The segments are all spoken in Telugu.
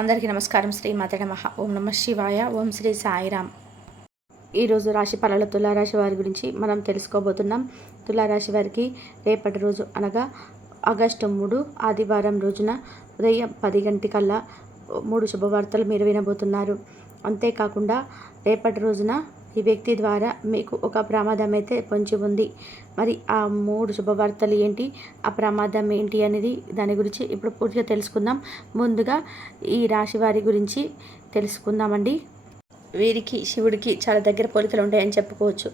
అందరికీ నమస్కారం. శ్రీ మాతే నమః. ఓం నమః శివాయ. ఓం శ్రీ సాయిరామ్. ఈరోజు రాశి ఫలాల తులారాశి వారి గురించి మనం తెలుసుకోబోతున్నాం. తులారాశి వారికి రేపటి రోజు అనగా ఆగస్టు 3 ఆదివారం రోజున ఉదయం 10 గంటలకల్లా 3 శుభవార్తలు మీరు వినబోతున్నారు. అంతేకాకుండా రేపటి రోజున ఈ వ్యక్తి ద్వారా మీకు ఒక ప్రమాదం అయితే పొంచి ఉంది. మరి ఆ 3 శుభవార్తలు ఏంటి, ఆ ప్రమాదం ఏంటి అనేది దాని గురించి ఇప్పుడు పూర్తిగా తెలుసుకుందాం. ముందుగా ఈ రాశి వారి గురించి తెలుసుకుందామండి. వీరికి శివుడికి చాలా దగ్గర పోలికలు ఉంటాయని చెప్పుకోవచ్చు.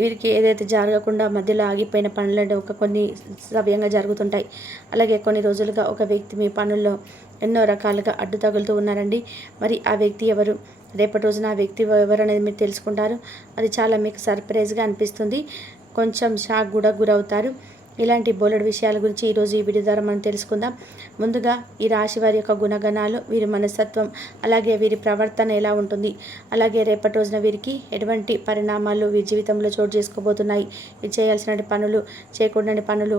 వీరికి ఏదైతే జరగకుండా మధ్యలో ఆగిపోయిన పనులు కొన్ని సవ్యంగా జరుగుతుంటాయి. అలాగే కొన్ని రోజులుగా ఒక వ్యక్తి మీ పనుల్లో ఎన్నో రకాలుగా అడ్డు తగులుతూ ఉన్నారండి. మరి ఆ వ్యక్తి ఎవరు, రేపటి రోజున ఆ వ్యక్తి ఎవరు అనేది మీరు తెలుసుకుంటారు. అది చాలా మీకు సర్ప్రైజ్గా అనిపిస్తుంది. కొంచెం షాక్ కూడా గురవుతారు. ఇలాంటి బోలెడు విషయాల గురించి ఈరోజు ఈ వీడియో ద్వారా మనం తెలుసుకుందాం. ముందుగా ఈ రాశి వారి యొక్క గుణగణాలు, వీరి మనస్తత్వం, అలాగే వీరి ప్రవర్తన ఎలా ఉంటుంది, అలాగే రేపటి రోజున వీరికి ఎటువంటి పరిణామాలు వీరి జీవితంలో చోటు చేసుకోబోతున్నాయి, వీరు చేయాల్సిన పనులు, చేయకూడని పనులు,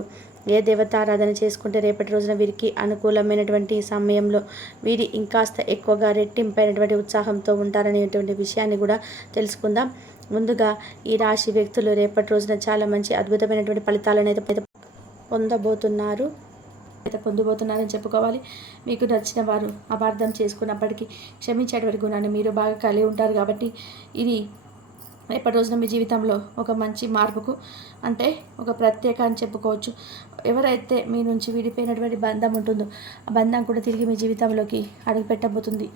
ఏ దేవతారాధన చేసుకుంటే రేపటి రోజున వీరికి అనుకూలమైనటువంటి సమయంలో వీరి ఇంకాస్త ఎక్కువగా రెట్టింపైనటువంటి ఉత్సాహంతో ఉంటారనేటువంటి విషయాన్ని కూడా తెలుసుకుందాం. ముందుగా ఈ రాశి వ్యక్తులు రేపటి రోజున చాలా మంచి అద్భుతమైనటువంటి ఫలితాలను అయితే పొందబోతున్నారని చెప్పుకోవాలి. మీకు నచ్చిన వారు అపార్థం చేసుకున్నప్పటికీ క్షమించేటువంటి గుణాన్ని మీరు బాగా కలిగి ఉంటారు. కాబట్టి ఇది రేపటి రోజున మీ జీవితంలో ఒక మంచి మార్పుకు అంటే ఒక ప్రత్యేక అని చెప్పుకోవచ్చు. ఎవరైతే మీ నుంచి విడిపోయినటువంటి బంధం ఉంటుందో ఆ బంధం కూడా తిరిగి మీ జీవితంలోకి అడుగుపెట్టబోతుంది.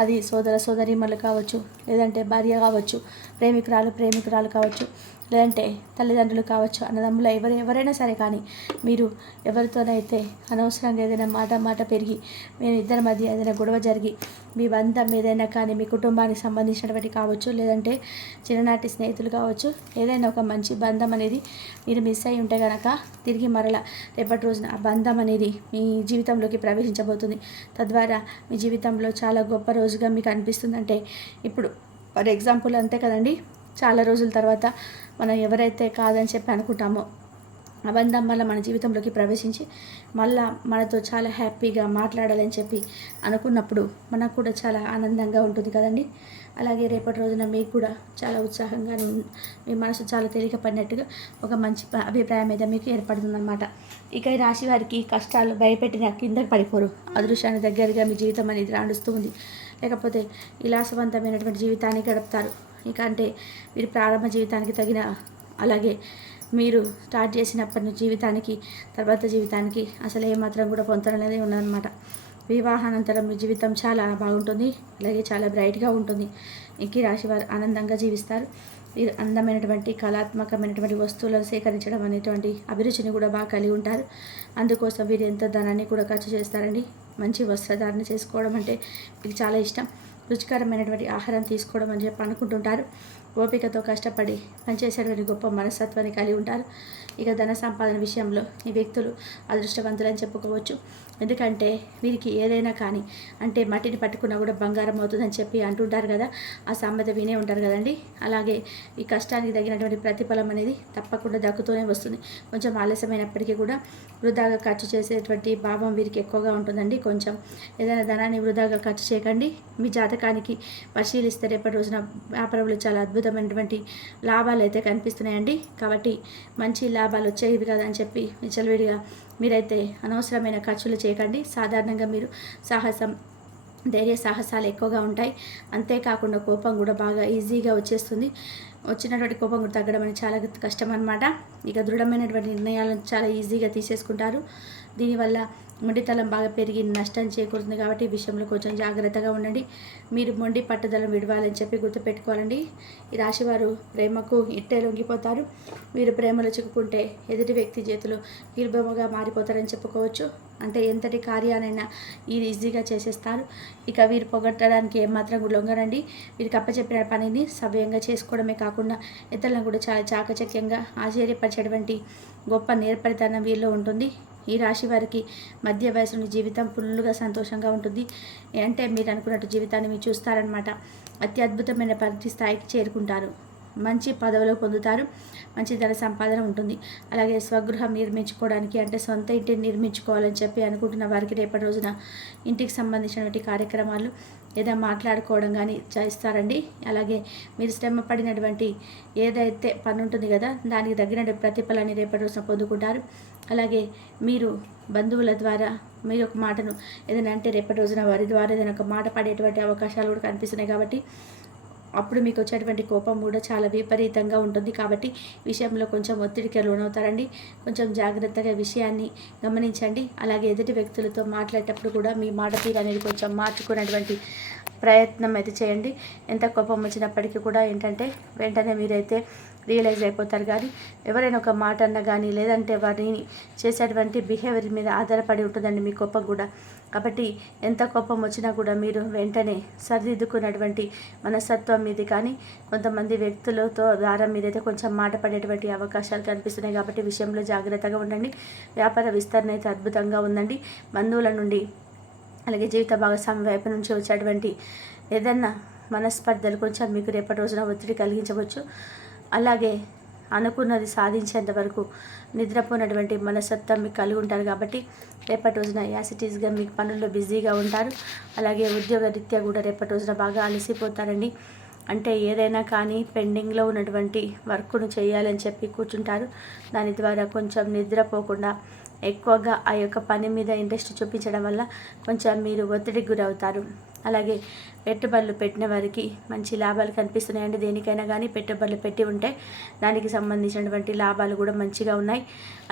అది సోదర సోదరీమణులు కావచ్చు, లేదంటే భార్య కావచ్చు, ప్రేమికురాలు కావచ్చు, లేదంటే తల్లిదండ్రులు కావచ్చు, అన్నదమ్ములు ఎవరైనా సరే. కానీ మీరు ఎవరితోనైతే అనవసరంగా ఏదైనా మాట పెరిగి మీ ఇద్దరి మధ్య ఏదైనా గొడవ జరిగి మీ బంధం ఏదైనా కానీ మీ కుటుంబానికి సంబంధించినటువంటి కావచ్చు, లేదంటే చిన్ననాటి స్నేహితులు కావచ్చు, ఏదైనా ఒక మంచి బంధం అనేది మీరు మిస్ అయి ఉంటే కనుక తిరిగి మరలా రేపటి రోజున ఆ బంధం అనేది మీ జీవితంలోకి ప్రవేశించబోతుంది. తద్వారా మీ జీవితంలో చాలా గొప్ప రోజుగా మీకు అనిపిస్తుందంటే, ఇప్పుడు ఫర్ ఎగ్జాంపుల్ అంతే కదండి, చాలా రోజుల తర్వాత మనం ఎవరైతే కాదని చెప్పి అనుకుంటామో ఆ బంధం వల్ల మన జీవితంలోకి ప్రవేశించి మళ్ళా మనతో చాలా హ్యాపీగా మాట్లాడాలని చెప్పి అనుకున్నప్పుడు మనకు కూడా చాలా ఆనందంగా ఉంటుంది కదండి. అలాగే రేపటి రోజున మీకు కూడా చాలా ఉత్సాహంగా, మీ మనసు చాలా తేలికపడినట్టుగా ఒక మంచి అభిప్రాయం అయితే మీకు ఏర్పడుతుందన్నమాట. ఇక ఈ రాశి వారికి కష్టాలు భయపెట్టిన కిందకి పడిపోరు. అదృష్టాన్ని దగ్గరగా మీ జీవితం అనేది రాణిస్తూ ఉంది. లేకపోతే విలాసవంతమైనటువంటి జీవితాన్ని గడుపుతారు. ఇక అంటే మీరు ప్రారంభ జీవితానికి తగిన, అలాగే మీరు స్టార్ట్ చేసినప్పటి నుంచి జీవితానికి తర్వాత జీవితానికి అసలు ఏమాత్రం కూడా పొంతన అనేది ఉన్నదన్నమాట. వివాహానంతరం మీ జీవితం చాలా బాగుంటుంది, అలాగే చాలా బ్రైట్గా ఉంటుంది. ఈ రాశి వారు ఆనందంగా జీవిస్తారు. వీరు అందమైనటువంటి కళాత్మకమైనటువంటి వస్తువులను సేకరించడం అనేటువంటి అభిరుచిని కూడా బాగా కలిగి ఉంటారు. అందుకోసం వీరు ఎంతో ధనాన్ని కూడా ఖర్చు చేస్తారండి. మంచి వస్త్రధారణ చేసుకోవడం అంటే మీకు చాలా ఇష్టం. రుచికరమైనటువంటి ఆహారం తీసుకోవడం అని చెప్పి అనుకుంటుంటారు. ఓపికతో కష్టపడి పనిచేసేటువంటి గొప్ప మనస్తత్వాన్ని కలిగి ఉంటారు. ఇక ధన సంపాదన విషయంలో ఈ వ్యక్తులు అదృష్టవంతులని చెప్పుకోవచ్చు. ఎందుకంటే వీరికి ఏదైనా కానీ అంటే మట్టిని పట్టుకున్నా కూడా బంగారం అవుతుందని చెప్పి అంటుంటారు కదా, ఆ సామెత వినే ఉంటారు కదండి. అలాగే ఈ కష్టానికి తగినటువంటి ప్రతిఫలం అనేది తప్పకుండా దక్కుతూనే వస్తుంది. కొంచెం ఆలస్యమైనప్పటికీ కూడా వృధాగా ఖర్చు చేసేటువంటి భావం వీరికి ఎక్కువగా ఉంటుందండి. కొంచెం ఏదైనా ధనాన్ని వృధాగా ఖర్చు చేయకండి. మీ జాతకానికి పరిశీలిస్తే రేపటి రోజున వ్యాపారంలో చాలా అద్భుతమైనటువంటి లాభాలు అయితే కనిపిస్తున్నాయండి. కాబట్టి మంచి లాభాలు వచ్చేవి కదా అని చెప్పి విచ్చలవిడిగా మీరైతే అనవసరమైన ఖర్చులు చేయకండి. సాధారణంగా మీరు ధైర్య సాహసాలు ఎక్కువగా ఉంటాయి. అంతేకాకుండా కోపం కూడా బాగా ఈజీగా వచ్చేస్తుంది. వచ్చినటువంటి కోపం కూడా తగ్గడం అనేది చాలా కష్టం అన్నమాట. ఇక దృఢమైనటువంటి నిర్ణయాలను చాలా ఈజీగా తీసేసుకుంటారు. దీనివల్ల మొండితనం బాగా పెరిగి నష్టం చేకూరుతుంది. కాబట్టి ఈ విషయంలో కొంచెం జాగ్రత్తగా ఉండండి. మీరు మొండి పట్టుదలను విడవాలని చెప్పి గుర్తుపెట్టుకోవాలండి. ఈ రాశివారు ప్రేమకు ఇట్టే లొంగిపోతారు. వీరు ప్రేమలో చిక్కుకుంటే ఎదుటి వ్యక్తి చేతిలో కీలుబొమ్మగా మారిపోతారని చెప్పుకోవచ్చు. అంటే ఎంతటి కార్యానైనా ఇది ఈజీగా చేసేస్తారు. ఇక వీరు పొగట్టడానికి ఏమాత్రం కూడా లొంగరండి. వీరికి అప్పచెప్పిన పనిని సవ్యంగా చేసుకోవడమే కాకుండా ఇతరులను కూడా చాలా చాకచక్యంగా ఆశ్చర్యపరిచేటువంటి గొప్ప నేర్పరితనం వీరిలో ఉంటుంది. ఈ రాశి వారికి మధ్య వయసులోని జీవితం ఫుల్గా సంతోషంగా ఉంటుంది. అంటే మీరు అనుకున్నట్టు జీవితాన్ని మీరు చూస్తారనమాట. అత్యద్భుతమైన పరిధి స్థాయికి చేరుకుంటారు. మంచి పదవులు పొందుతారు, మంచి ధన సంపాదన ఉంటుంది. అలాగే స్వగృహం నిర్మించుకోవడానికి అంటే సొంత ఇంటిని నిర్మించుకోవాలని చెప్పి అనుకుంటున్న వారికి రేపటి రోజున ఇంటికి సంబంధించినటువంటి కార్యక్రమాలు ఏదో మాట్లాడుకోవడం కానీ చేస్తారండి. అలాగే మీరు శ్రమ పడినటువంటి ఏదైతే పని ఉంటుంది కదా దానికి తగిన ప్రతిఫలాన్ని రేపటి రోజున పొందుకుంటారు. అలాగే మీరు బంధువుల ద్వారా మీరు ఒక మాటను ఏదైనా అంటే రేపటి రోజున వారి ద్వారా ఏదైనా ఒక మాట పడేటువంటి అవకాశాలు కూడా కనిపిస్తున్నాయి. కాబట్టి అప్పుడు మీకు వచ్చేటువంటి కోపం కూడా చాలా విపరీతంగా ఉంటుంది. కాబట్టి విషయంలో కొంచెం ఒత్తిడికి లోనవుతారండి. కొంచెం జాగ్రత్తగా విషయాన్ని గమనించండి. అలాగే ఎదుటి వ్యక్తులతో మాట్లాడేటప్పుడు కూడా మీ మాట తీరు అనేది కొంచెం మార్చుకునేటువంటి ప్రయత్నం అయితే చేయండి. ఎంత కోపం వచ్చినప్పటికీ కూడా ఏంటంటే వెంటనే మీరైతే రియలైజ్ అయిపోతారు. కానీ ఎవరైనా ఒక మాట అన్నా కానీ లేదంటే వారిని చేసేటువంటి బిహేవియర్ మీద ఆధారపడి ఉంటుందండి మీ కోపం కూడా. కాబట్టి ఎంత కోపం వచ్చినా కూడా మీరు వెంటనే సరిదిద్దుకున్నటువంటి మనస్తత్వం మీది కానీ కొంతమంది వ్యక్తులతో ద్వారా మీరైతే కొంచెం మాట పడేటువంటి అవకాశాలు కనిపిస్తున్నాయి. కాబట్టి విషయంలో జాగ్రత్తగా ఉండండి. వ్యాపార విస్తరణ అయితే అద్భుతంగా ఉందండి. బంధువుల నుండి అలాగే జీవిత భాగస్వామి వైపు నుంచి వచ్చేటువంటి ఏదన్నా మనస్పర్ధలు కొంచెం మీకు రేపటి రోజున ఒత్తిడి కలిగించవచ్చు. అలాగే అనుకున్నది సాధించేంత వరకు నిద్రపోయినటువంటి మనస్తత్వం మీకు కలిగి ఉంటారు. కాబట్టి రేపటి రోజున యాసిటీస్గా మీకు పనుల్లో బిజీగా ఉంటారు. అలాగే ఉద్యోగ రీత్యా కూడా రేపటి రోజున బాగా అలసిపోతారండి. అంటే ఏదైనా కానీ పెండింగ్లో ఉన్నటువంటి వర్క్ను చేయాలని చెప్పి కూర్చుంటారు. దాని ద్వారా కొంచెం నిద్రపోకుండా ఎక్కువగా ఆ యొక్క పని మీద ఇంట్రెస్ట్ చూపించడం వల్ల కొంచెం మీరు ఒత్తిడికి గురవుతారు. అలాగే పెట్టుబడులు పెట్టిన వారికి మంచి లాభాలు కనిపిస్తున్నాయండి. దేనికైనా కానీ పెట్టుబడులు పెట్టి ఉంటే దానికి సంబంధించినటువంటి లాభాలు కూడా మంచిగా ఉన్నాయి.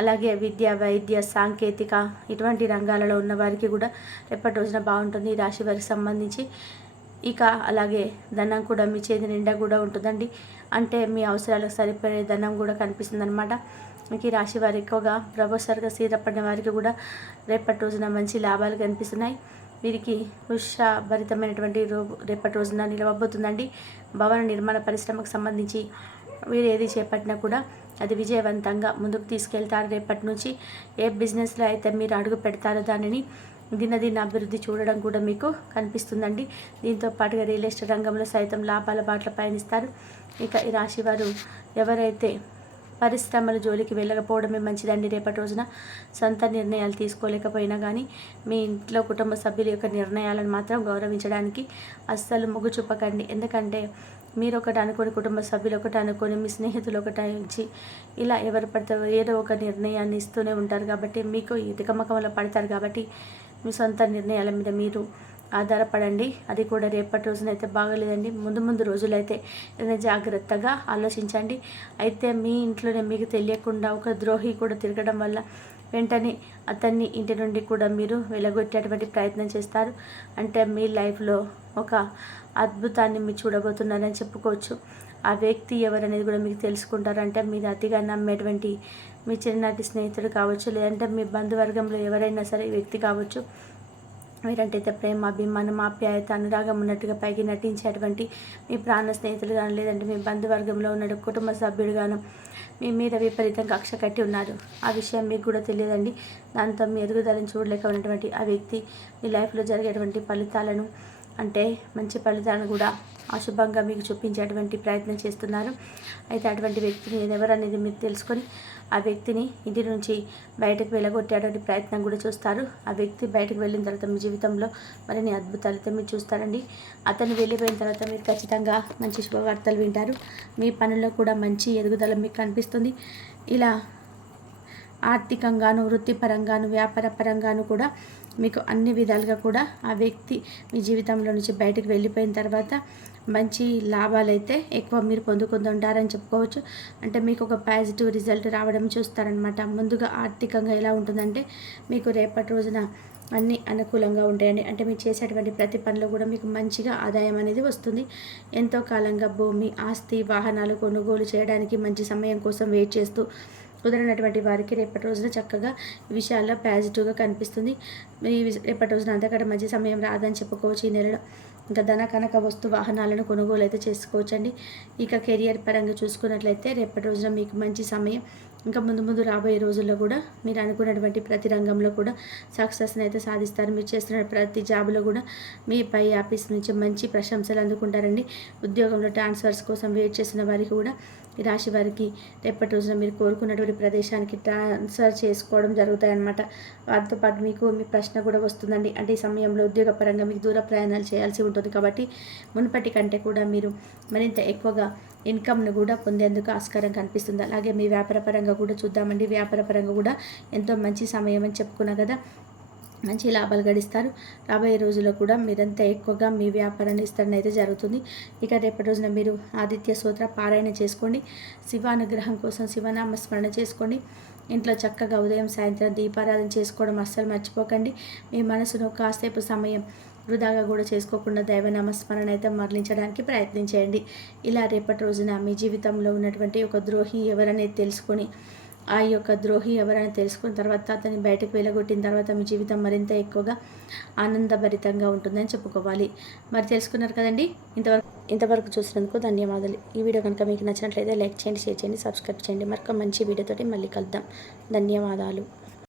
అలాగే విద్య, వైద్య, సాంకేతిక ఇటువంటి రంగాలలో ఉన్న వారికి కూడా రేపటి రోజున బాగుంటుంది. ఈ రాశి వారికి సంబంధించి ఇక అలాగే ధనం కూడా మీ చేతి నిండా కూడా ఉంటుందండి. అంటే మీ అవసరాలకు సరిపడే ధనం కూడా కనిపిస్తుంది అనమాట. మీకు ఈ రాశి వారు ఎక్కువగా ప్రొఫెసర్గా స్థిరపడిన వారికి కూడా రేపటి రోజున మంచి లాభాలు కనిపిస్తున్నాయి. వీరికి ఉత్సాహభరితమైనటువంటి రేపటి రోజున నిలవబోతుందండి. భవన నిర్మాణ పరిశ్రమకు సంబంధించి వీరు ఏది చేపట్టినా కూడా అది విజయవంతంగా ముందుకు తీసుకెళ్తారు. రేపటి నుంచి ఏ బిజినెస్లో అయితే మీరు అడుగు పెడతారో దానిని దినదిన అభివృద్ధి చూడడం కూడా మీకు కనిపిస్తుందండి. దీంతో పాటుగా రియల్ ఎస్టేట్ రంగంలో సైతం లాభాల బాటలో పయనిస్తారు. ఇక ఈ రాశి వారు ఎవరైతే పరిశ్రమల జోలికి వెళ్ళకపోవడమే మంచిదండి. రేపటి రోజున సొంత నిర్ణయాలు తీసుకోలేకపోయినా కానీ మీ ఇంట్లో కుటుంబ సభ్యుల యొక్క నిర్ణయాలను మాత్రం గౌరవించడానికి అస్సలు మొగ్గు చూపకండి. ఎందుకంటే మీరు ఒకటి అనుకొని కుటుంబ సభ్యులు ఒకటి అనుకొని మీ స్నేహితులు ఒకటి ఇచ్చి ఇలా ఎవరు పడతారో ఏదో ఒక నిర్ణయాన్ని ఇస్తూనే ఉంటారు. కాబట్టి మీకు ఈ తికమకంలో పడతారు. కాబట్టి మీ సొంత నిర్ణయాల మీద మీరు ఆధారపడండి. అది కూడా రేపటి రోజునైతే బాగలేదండి. ముందు రోజులైతే ఏదైనా జాగ్రత్తగా ఆలోచించండి. అయితే మీ ఇంట్లోనే మీకు తెలియకుండా ఒక ద్రోహి కూడా తిరగడం వల్ల వెంటనే అతన్ని ఇంటి నుండి కూడా మీరు వెలగొట్టేటువంటి ప్రయత్నం చేస్తారు. అంటే మీ లైఫ్లో ఒక అద్భుతాన్ని మీరు చూడబోతున్నారని చెప్పుకోవచ్చు. ఆ వ్యక్తి ఎవరనేది కూడా మీకు తెలుసుకుంటారు. అంటే మీరు అతిగా నమ్మేటువంటి మీ చిన్ననాటి స్నేహితుడు కావచ్చు, లేదంటే మీ బంధువర్గంలో ఎవరైనా సరే వ్యక్తి కావచ్చు. మీరంటే ప్రేమ, అభిమానం, ఆప్యాయత, అనురాగం ఉన్నట్టుగా పైకి నటించేటువంటి మీ ప్రాణ స్నేహితులు కానీ లేదంటే మీ బంధువర్గంలో ఉన్న కుటుంబ సభ్యుడు గాను మీ మీద విపరీతంగా కక్ష కట్టి ఉన్నారు. ఆ విషయం మీకు కూడా తెలియదండి. దాంతో మీ ఎదుగుదలను చూడలేక ఉన్నటువంటి ఆ వ్యక్తి మీ లైఫ్లో జరిగేటువంటి ఫలితాలను అంటే మంచి ఫలితాలను కూడా అశుభంగా మీకు చూపించేటువంటి ప్రయత్నం చేస్తున్నారు. అయితే అటువంటి వ్యక్తిని ఎవరనేది మీరు తెలుసుకొని ఆ వ్యక్తిని ఇంటి నుంచి బయటకు వెళ్ళగొట్టేటువంటి ప్రయత్నం కూడా చూస్తారు. ఆ వ్యక్తి బయటకు వెళ్ళిన తర్వాత మీ జీవితంలో మరిన్ని అద్భుతాలతో మీరు చూస్తారండి. అతను వెళ్ళిపోయిన తర్వాత మీరు ఖచ్చితంగా మంచి శుభవార్తలు వింటారు. మీ పనుల్లో కూడా మంచి ఎదుగుదల మీకు కనిపిస్తుంది. ఇలా ఆర్థికంగాను, వృత్తిపరంగాను, వ్యాపార పరంగాను కూడా మీకు అన్ని విధాలుగా కూడా ఆ వ్యక్తి మీ జీవితంలో నుంచి బయటకు వెళ్ళిపోయిన తర్వాత మంచి లాభాలు అయితే ఎక్కువ మీరు పొందుకుంటుంటారని చెప్పుకోవచ్చు. అంటే మీకు ఒక పాజిటివ్ రిజల్ట్ రావడం చూస్తారనమాట. ముందుగా ఆర్థికంగా ఎలా ఉంటుందంటే మీకు రేపటి రోజున అన్నీ అనుకూలంగా ఉంటాయండి. అంటే మీరు చేసేటువంటి ప్రతి పనిలో కూడా మీకు మంచిగా ఆదాయం అనేది వస్తుంది. ఎంతో కాలంగా భూమి, ఆస్తి, వాహనాలు కొనుగోలు చేయడానికి మంచి సమయం కోసం వెయిట్ చేస్తూ కుదిరినటువంటి వారికి రేపటి రోజున చక్కగా ఈ విషయాల్లో పాజిటివ్గా కనిపిస్తుంది. ఈ రేపటి రోజున అంతకంటే మంచి సమయం రాదని చెప్పుకోవచ్చు. ఈ నెలలో ఇంకా ధన, కనక, వస్తు, వాహనాలను కొనుగోలు అయితే చేసుకోవచ్చండి. ఇక కెరియర్ పరంగా చూసుకున్నట్లయితే రేపటి రోజున మీకు మంచి సమయం. ఇంకా ముందు ముందు రాబోయే రోజుల్లో కూడా మీరు అనుకున్నటువంటి ప్రతి రంగంలో కూడా సక్సెస్ని అయితే సాధిస్తారు. మీరు చేస్తున్న ప్రతి జాబ్లో కూడా మీ పై ఆఫీస్ నుంచి మంచి ప్రశంసలు అందుకుంటారండి. ఉద్యోగంలో ట్రాన్స్ఫర్స్ కోసం వెయిట్ చేసిన వారికి కూడా ఈ రాశి వారికి రేపటి రోజున మీరు కోరుకున్నటువంటి ప్రదేశానికి ట్రాన్స్ఫర్ చేసుకోవడం జరుగుతాయన్నమాట. వాటితో పాటు మీకు మీ ప్రశ్న కూడా వస్తుందండి. అంటే ఈ సమయంలో ఉద్యోగపరంగా మీకు దూర ప్రయాణాలు చేయాల్సి ఉంటుంది కాబట్టి మునుపటి కంటే కూడా మీరు మరింత ఎక్కువగా ఇన్కమ్ను కూడా పొందేందుకు ఆస్కారం కనిపిస్తుంది. అలాగే మీ వ్యాపార పరంగా కూడా చూద్దామండి. వ్యాపార పరంగా కూడా ఎంతో మంచి సమయం అని చెప్పుకున్నా కదా, మంచి లాభాలు గడిస్తారు. రాబోయే రోజుల్లో కూడా మీరంతా ఎక్కువగా మీ వ్యాపారాన్ని విస్తరణ అయితే జరుగుతుంది. ఇక రేపటి రోజున మీరు ఆదిత్య స్తోత్ర పారాయణ చేసుకోండి. శివానుగ్రహం కోసం శివనామస్మరణ చేసుకోండి. ఇంట్లో చక్కగా ఉదయం సాయంత్రం దీపారాధన చేసుకోవడం అస్సలు మర్చిపోకండి. మీ మనసును కాసేపు సమయం వృధాగా కూడా చేసుకోకుండా దైవనామస్మరణ అయితే మరలించడానికి ప్రయత్నించేయండి. ఇలా రేపటి రోజున మీ జీవితంలో ఉన్నటువంటి ఒక ద్రోహి ఎవరనేది తెలుసుకొని ఆ యొక్క ద్రోహి ఎవరైనా తెలుసుకున్న తర్వాత అతన్ని బయటకు వెళ్ళగొట్టిన తర్వాత మీ జీవితం మరింత ఎక్కువగా ఆనందభరితంగా ఉంటుందని చెప్పుకోవాలి. మరి తెలుసుకున్నారు కదండి. ఇంతవరకు చూసినందుకు ధన్యవాదాలు. ఈ వీడియో కనుక మీకు నచ్చినట్లయితే లైక్ చేయండి, షేర్ చేయండి, సబ్స్క్రైబ్ చేయండి. మరొక మంచి వీడియోతోటి మళ్ళీ కలుద్దాం. ధన్యవాదాలు.